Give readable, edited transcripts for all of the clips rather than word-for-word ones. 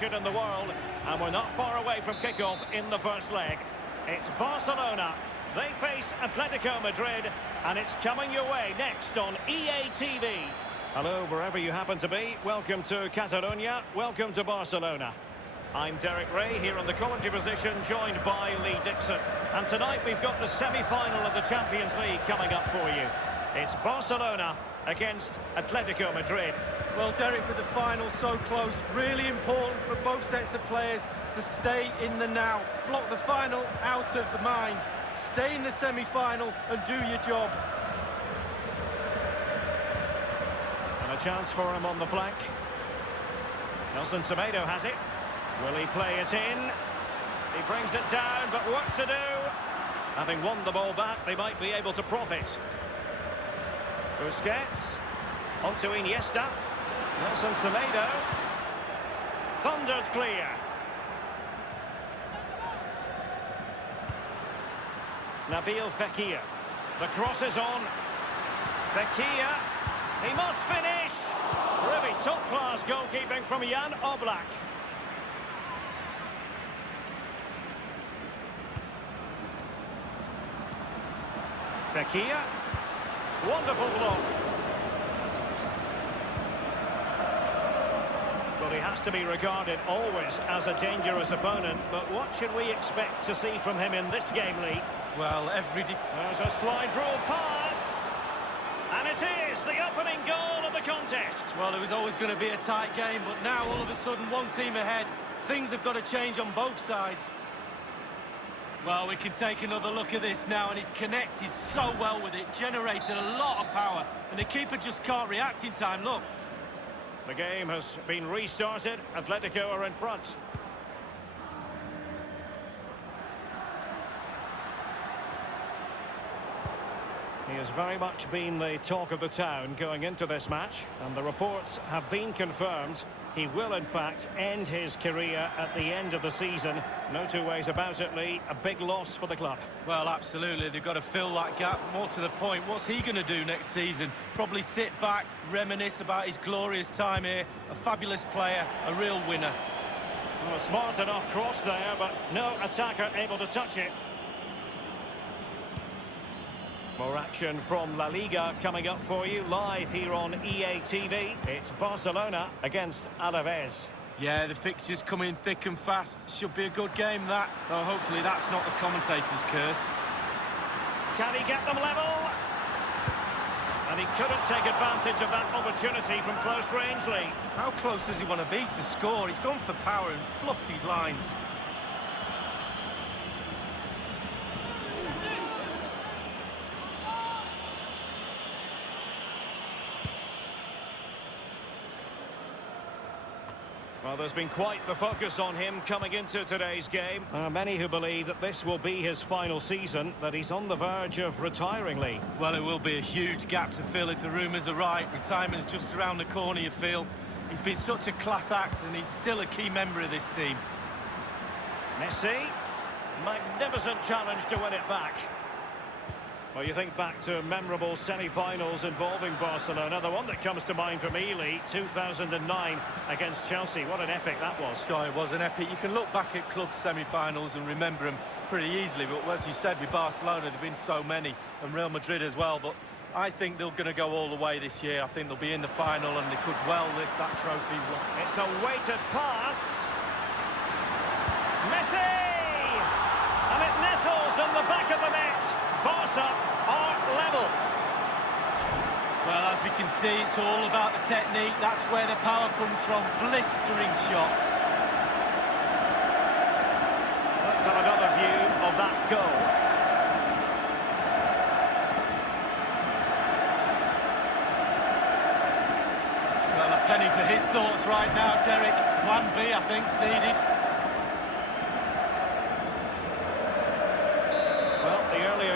competition in the world, and we're not far away from kickoff in the first leg. It's Barcelona. They face Atletico Madrid, and it's coming your way next on EA TV. Hello, wherever you happen to be. Welcome to Catalonia. Welcome to Barcelona. I'm Derek Ray here in the commentary position, joined by Lee Dixon. And tonight we've got the semi-final of the Champions League coming up for you. It's Barcelona against Atletico Madrid. Well, Derek, with the final so close, really important for both sets of players to stay in the now. Block the final out of the mind. Stay in the semi-final and do your job. And a chance for him on the flank. Nelson Semedo has it. Will he play it in? He brings it down, but work to do. Having won the ball back, they might be able to profit. Busquets. Onto Iniesta. Nelson Semedo. Thundered clear. Nabil Fekir. The cross is on. Fekir. He must finish. Really top-class goalkeeping from Jan Oblak. Fekir. Wonderful block. Well, he has to be regarded always as a dangerous opponent, but what should we expect to see from him in this game, Lee? Well, There's a slide rule pass. And it is the opening goal of the contest. Well, it was always going to be a tight game, but now all of a sudden one team ahead. Things have got to change on both sides. Well, we can take another look at this now, and he's connected so well with it, generated a lot of power, and the keeper just can't react in time, look. The game has been restarted. Atletico are in front. He has very much been the talk of the town going into this match, and the reports have been confirmed. He will, in fact, end his career at the end of the season. No two ways about it, Lee. A big loss for the club. Well, absolutely. They've got to fill that gap. More to the point, what's he going to do next season? Probably sit back, reminisce about his glorious time here. A fabulous player, a real winner. Well, a smart enough cross there, but no attacker able to touch it. More action from La Liga coming up for you live here on EA TV. It's Barcelona against Alaves. Yeah, the fixtures come in thick and fast. Should be a good game, that. Though hopefully that's not the commentator's curse. Can he get them level? And he couldn't take advantage of that opportunity from close range, Lee. How close does he want to be to score? He's gone for power and fluffed his lines. Well, there's been quite the focus on him coming into today's game. Many who believe that this will be his final season, that he's on the verge of retiring, Lee. Well, it will be a huge gap to fill if the rumours are right. Retirement's just around the corner, you feel. He's been such a class act, and he's still a key member of this team. Messi. Magnificent challenge to win it back. Well, you think back to memorable semi-finals involving Barcelona. The one that comes to mind for me, Lee, 2009 against Chelsea. What an epic that was. God, it was an epic. You can look back at club semi-finals and remember them pretty easily. But as you said, with Barcelona, there have been so many, and Real Madrid as well. But I think they're going to go all the way this year. I think they'll be in the final, and they could well lift that trophy. It's a weighted pass. Messi! And it nestles in the back of the net. Barca are level. Well, as we can see, it's all about the technique. That's where the power comes from. Blistering shot. Let's have another view of that goal. Well, a penny for his thoughts right now, Derek. Plan B, I think, is needed.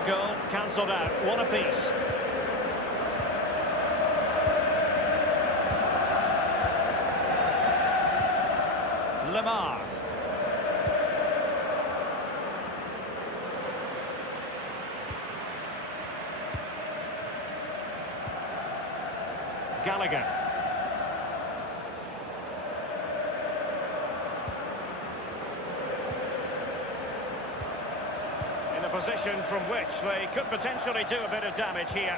Goal cancelled out, one apiece. Lemar. Gallagher. position from which they could potentially do a bit of damage here.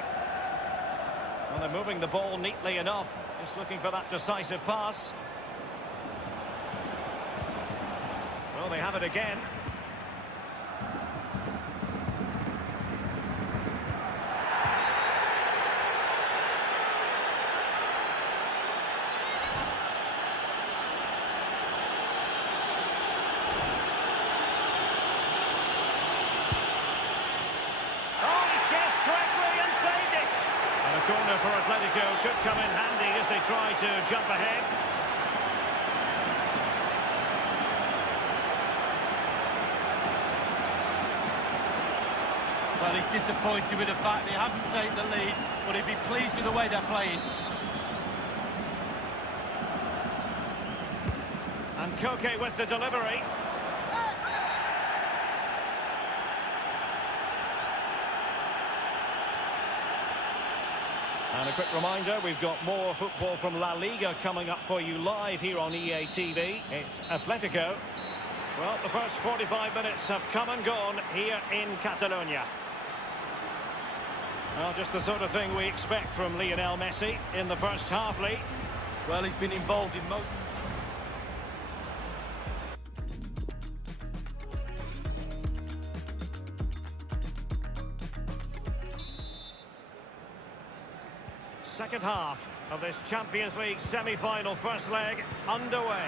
Well, they're moving the ball neatly enough. Just looking for that decisive pass. Well, they have it again. Corner for Atletico could come in handy as they try to jump ahead. Well, he's disappointed with the fact they haven't taken the lead, but he'd be pleased with the way they're playing. And Koke with the delivery. And a quick reminder, we've got more football from La Liga coming up for you live here on EA TV. It's Atletico. Well, the first 45 minutes have come and gone here in Catalonia. Well, just the sort of thing we expect from Lionel Messi in the first half, Lee. Well, he's been involved in most... Second half of this Champions League semi-final first leg underway.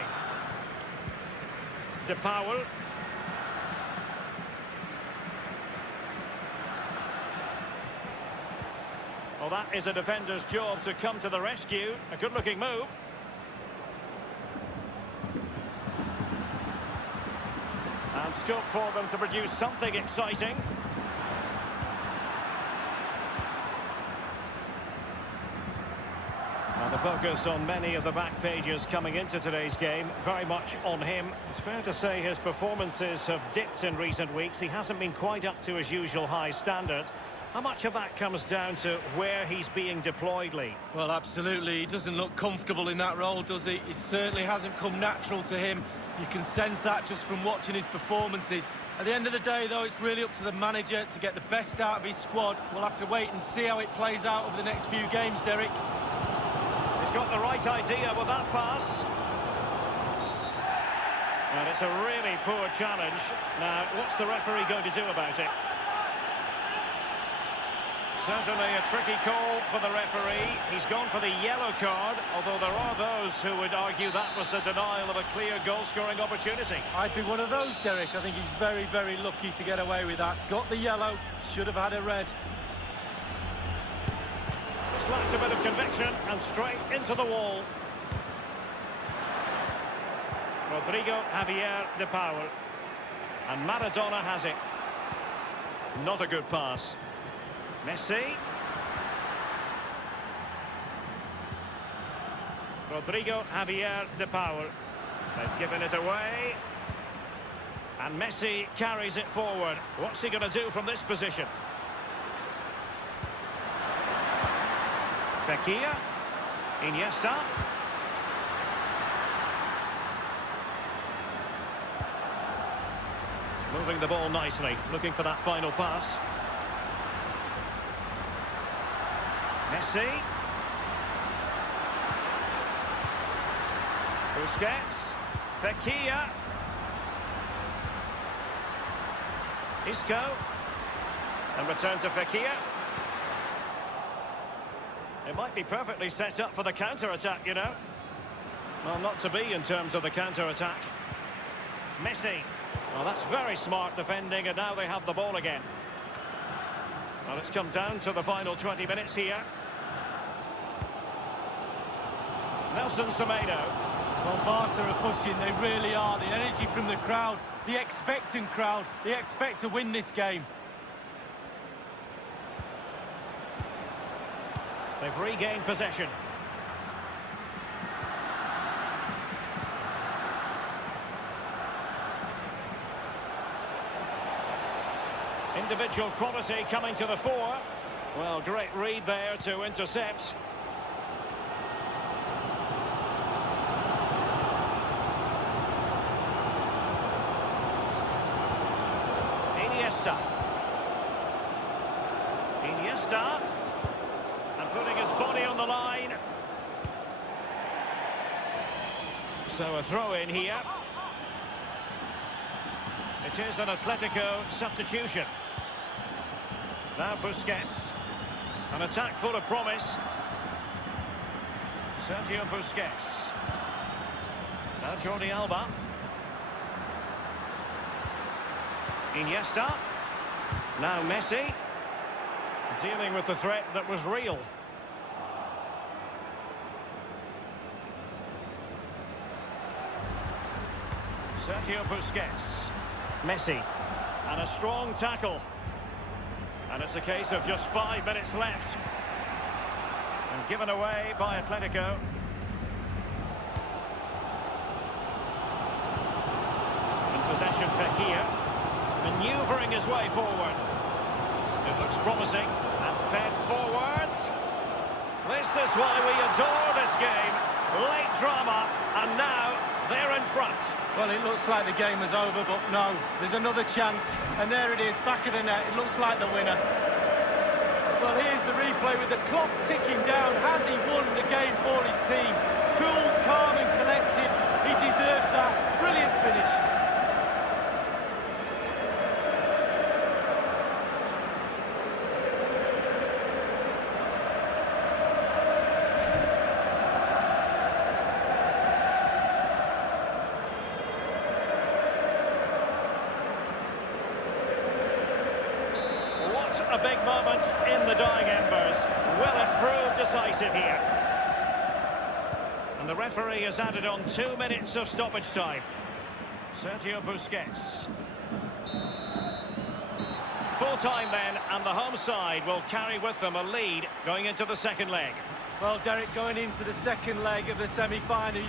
De Paul. Well, that is a defender's job to come to the rescue. A good-looking move. And scope for them to produce something exciting. The focus on many of the back pages coming into today's game, very much on him. It's fair to say his performances have dipped in recent weeks. He hasn't been quite up to his usual high standard. How much of that comes down to where he's being deployed, Lee? Well, absolutely. He doesn't look comfortable in that role, does he? It certainly hasn't come natural to him. You can sense that just from watching his performances. At the end of the day, though, it's really up to the manager to get the best out of his squad. We'll have to wait and see how it plays out over the next few games, Derek. He's got the right idea with that pass. And it's a really poor challenge. Now, what's the referee going to do about it? Certainly a tricky call for the referee. He's gone for the yellow card, although there are those who would argue that was the denial of a clear goal-scoring opportunity. I'd be one of those, Derek. I think he's very, very lucky to get away with that. Got the yellow, should have had a red. Just lacked a bit of conviction and straight into the wall. Rodrigo Javier De Paul. And Maradona has it. Not a good pass. Messi. Rodrigo Javier De Paul. They've given it away. And Messi carries it forward. What's he going to do from this position? Fekir. Iniesta. Moving the ball nicely, looking for that final pass. Messi. Busquets. Fekir. Isco. And return to Fekir. It might be perfectly set up for the counter-attack, you know. Well, not to be in terms of the counter-attack. Messi. Well, that's very smart defending, and now they have the ball again. Well, it's come down to the final 20 minutes here. Nelson Semedo. Well, Barca are pushing, they really are. The energy from the crowd, the expectant crowd, they expect to win this game. They've regained possession. Individual quality coming to the fore. Well, great read there to intercept. Iniesta. Iniesta. And putting his body on the line. So a throw in here. It is an Atletico substitution. Now Busquets. An attack full of promise. Sergio Busquets. Now Jordi Alba. Iniesta. Now Messi. Dealing with the threat that was real. Sergio Busquets. Messi. And a strong tackle. And it's a case of just 5 minutes left. And given away by Atletico. In possession, Fekir. Manoeuvring his way forward. It looks promising. And fed forwards. This is why we adore this game. Late drama. And now they're in front. Well, it looks like the game was over, but no. There's another chance. And there it is, back of the net. It looks like the winner. Well, here's the replay with the clock ticking down. Has he won the game for his team? Cool, calm and collected. He deserves that. Brilliant finish. A big moment in the dying embers. Will it prove decisive here? And the referee has added on 2 minutes of stoppage time. Sergio Busquets. Full time then, and the home side will carry with them a lead going into the second leg. Well, Derek, going into the second leg of the semi-final.